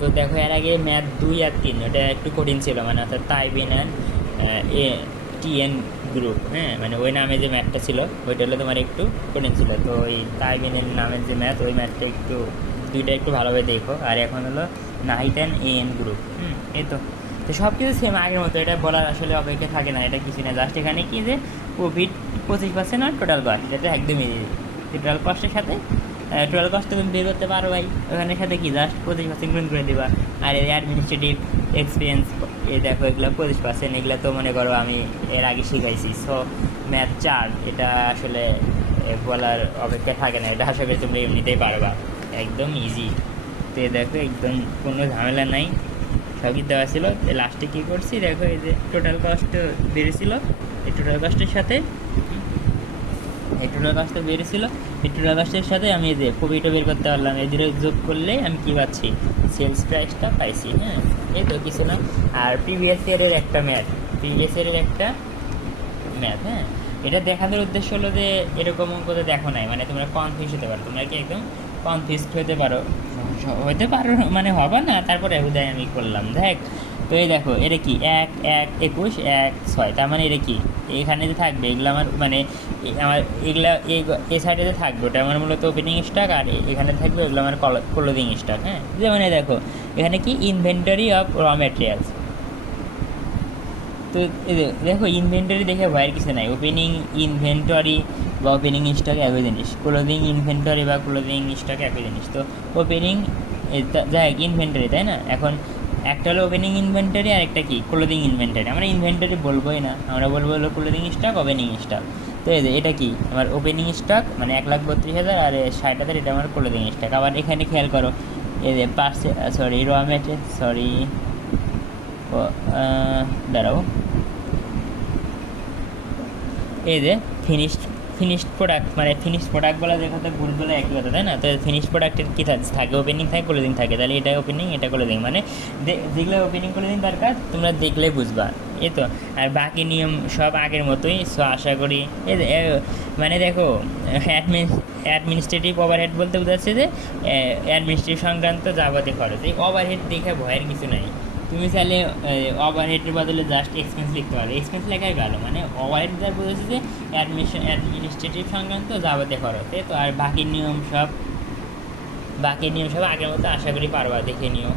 তো দেখো এর আগে ম্যাথ 2 আর 3 ওটা একটু কঠিন ছিল, মানে অর্থাৎ তাইবিন অ্যান্ড টিএন গ্রুপ, হ্যাঁ মানে ওই নামে যে ম্যাথটা ছিল ওইটা হলো তোমার একটু কঠিন ছিল। তো ওই তাইবিনের নামের যে ম্যাথ ওই ম্যাথটা একটু দুইটা একটু ভালোভাবে দেখো। আর এখন হলো নাহিদ অ্যান্ড এএন গ্রুপ। এই তো তো সব কিছু সেম আগের মতো, এটা বলার আসলে অপেক্ষা থাকে না, এটা কিছু না, জাস্ট এখানে কি যে প্রফিট 25% আর টোটাল কস্ট, এটা একদমই টোটাল কস্টের সাথে টোটাল কস্ট তুমি বের করতে পারো ভাই, ওখানের সাথে কি জাস্ট 25% গুণ করে দেবা। আর এই অ্যাডমিনিস্ট্রেটিভ এক্সপিরিয়েন্স এই দেখো এগুলো 25%, এগুলো তো মনে করো আমি এর আগে শিখাইছি। সো ম্যাথ 4 এটা আসলে বলার অপেক্ষা থাকে না, এটা আশা করি তুমি এমনিতেই পারবা, একদম ইজি। তো দেখো একদম কোনো ঝামেলা নাই, সবই দেওয়া ছিল। লাস্টে কী করছি দেখো, এই যে টোটাল কস্ট বেড়েছিল, এই টোটাল কস্টের সাথে এই টোটাল কস্টটা বেড়েছিল, এই টোটাল কস্টের সাথে আমি এই যে প্রফিটও বের করতে পারলাম, এই দুটো যোগ করলে আমি কী পাচ্ছি, সেলস প্রাইসটা পাইছি। হ্যাঁ এই তো কিছু না। আর প্রিভিয়াস ইয়ারের একটা ম্যাথ, হ্যাঁ এটা দেখানোর উদ্দেশ্য হলো যে এরকম অঙ্ক তো দেখো নাই, মানে তোমরা কনফিউজ হতে পারো, তোমরা কি একদম কনফিউজড মানে হবে না, তারপরে হুদায় আমি করলাম দেখ। তো এই দেখো এটা কি 1 1 21 1 6, তার মানে এটা কি এখানে যে থাকবে এগুলো আমার মানে আমার এগুলা এই সাইডে যে থাকবে ওটা আমার মূলত ওপেনিং স্টক, আর এখানে থাকবে ওগুলো আমার ক্লোজিং স্টক। হ্যাঁ যেমন দেখো এখানে কি ইনভেন্টরি অফ র ম্যাটেরিয়ালস। তো দেখো ইনভেন্টরি দেখে ভয়ের কিছু নাই, ওপেনিং ইনভেন্টরি বা ওপেনিং স্টক একই জিনিস, ক্লোজিং ইনভেন্টরি বা ক্লোজিং স্টক একই জিনিস। তো ওপেনিং যাই ইনভেন্টরি, তাই না? এখন একটা হলো ওপেনিং ইনভেন্টরি আর একটা কি ক্লোজিং ইনভেন্টরি। আমরা ইনভেন্টরি বলবোই না, আমরা বলবো হলো ক্লোজিং স্টক, ওপেনিং স্টক। তো এটা কি আমার ওপেনিং স্টক মানে 1,32,000, আর 60,000 এটা আমার ক্লোজিং স্টক। আবার এখানে খেয়াল করো এই যে র ম্যাটেরিয়াল দাঁড়াও, এই যে ফিনিশড প্রোডাক্ট, মানে ফিনিশড প্রোডাক্ট বলা যে কথা ভুল বলে একই কথা, তাই না? তো ফিনিশড প্রোডাক্টের কী থাকে, ওপেনিং থাকে ক্লোজিং থাকে, তাহলে এটা ওপেনিং এটা ক্লোজিং, মানে যেগুলো ওপেনিং ক্লোজিং দরকার তোমরা দেখলে বুঝবা। এই তো আর বাকি নিয়ম সব আগের মতোই। সো আশা করি মানে দেখো অ্যাডমিনিস্ট্রেটিভ ওভারহেড বলতে বোঝাচ্ছে যে অ্যাডমিনিস্ট্রেটিভ সংক্রান্ত যাবতীয় খরচ। এই ওভারহেড দেখে ভয়ের কিছু নাই, তুমি চাইলে ওভারহেডের বদলে জাস্ট এক্সপেন্স লিখতে পারো, এক্সপেন্স লেখাই ভালো। মানে ওভারহেড যা বলেছে যে অ্যাডমিনিস্ট্রেটিভ সংক্রান্ত যাবতীয় খরচ, তো আর বাকি নিয়ম সব আগের মতো আশা করি পারবা, দেখে নিও।